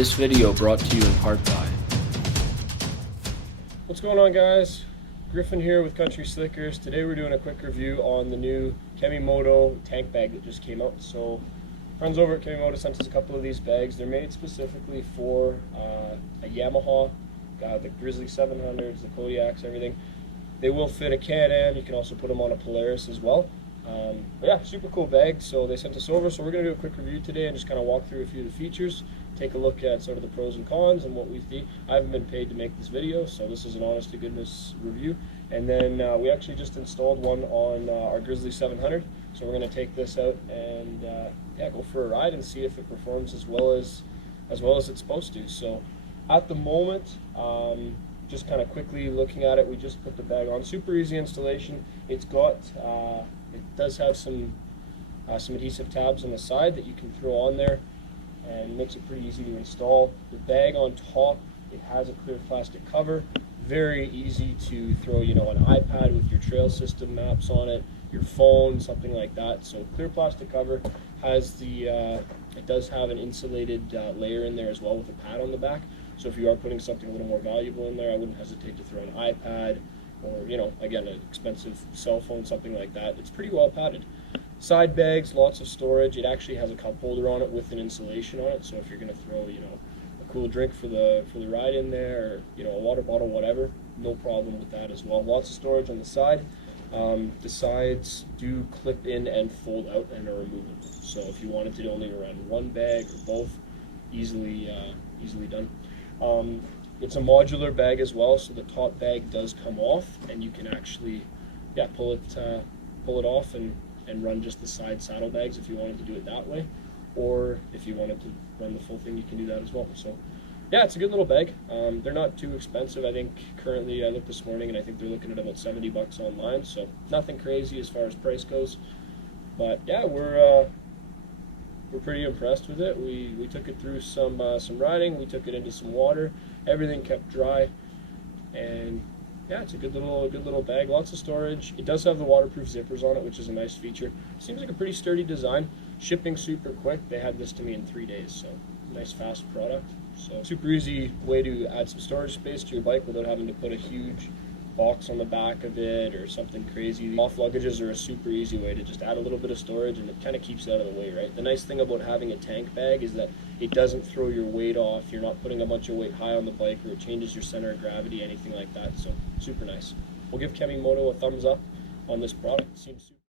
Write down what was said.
This video brought to you in part by... What's going on, guys? Griffin here with Country Slickers. Today we're doing a quick review on the new Kemimoto tank bag that just came out. So friends over at Kemimoto sent us a couple of these bags. They're made specifically for a Yamaha, the Grizzly 700s, the Kodiaks, everything. They will fit a Can-Am. You can also put them on a Polaris as well. But yeah, super cool bag. So they sent us over. So we're going to do a quick review today and just kind of walk through a few of the features, take a look at sort of the pros and cons and what we see. I haven't been paid to make this video, so this is an honest to goodness review. And then we actually just installed one on our Grizzly 700. So we're going to take this out and yeah, go for a ride and see if it performs as well as it's supposed to. So at the moment, just kind of quickly looking at it, we just put the bag on. Super easy installation. It's got, it does have some adhesive tabs on the side that you can throw on there, and makes it pretty easy to install. The bag on top, it has a clear plastic cover. Very easy to throw, you know, an iPad with your trail system maps on it, your phone, something like that. So clear plastic cover. Has the it does have an insulated layer in there as well with a pad on the back. So if you are putting something a little more valuable in there, I wouldn't hesitate to throw an iPad or, you know, again, an expensive cell phone, something like that. It's pretty well padded. Side bags, lots of storage. It actually has a cup holder on it with an insulation on it. So if you're going to throw, you know, a cool drink for the ride in there, or, you know, a water bottle, whatever, no problem with that as well. Lots of storage on the side. The sides do clip in and fold out and are removable. So if you wanted to only run one bag or both, easily done. It's a modular bag as well, so the top bag does come off, and you can actually, yeah, pull it off and run just the side saddlebags if you wanted to do it that way, or if you wanted to run the full thing, you can do that as well. So yeah, it's a good little bag. They're not too expensive. I think currently, I looked this morning and I think they're looking at about 70 bucks online, so nothing crazy as far as price goes. But yeah, we're pretty impressed with it. We took it through some riding. We took it into some water. Everything kept dry, and yeah, it's a good little bag. Lots of storage. It does have the waterproof zippers on it, which is a nice feature. Seems like a pretty sturdy design. Shipping super quick. They had this to me in 3 days, so nice fast product. So super easy way to add some storage space to your bike without having to put a huge box on the back of it or something crazy. Off luggages are a super easy way to just add a little bit of storage, and it kind of keeps it out of the way, right? The nice thing about having a tank bag is that it doesn't throw your weight off. You're not putting a bunch of weight high on the bike, or it changes your center of gravity, anything like that. So super nice. We'll give Kemimoto a thumbs up on this product. It seems super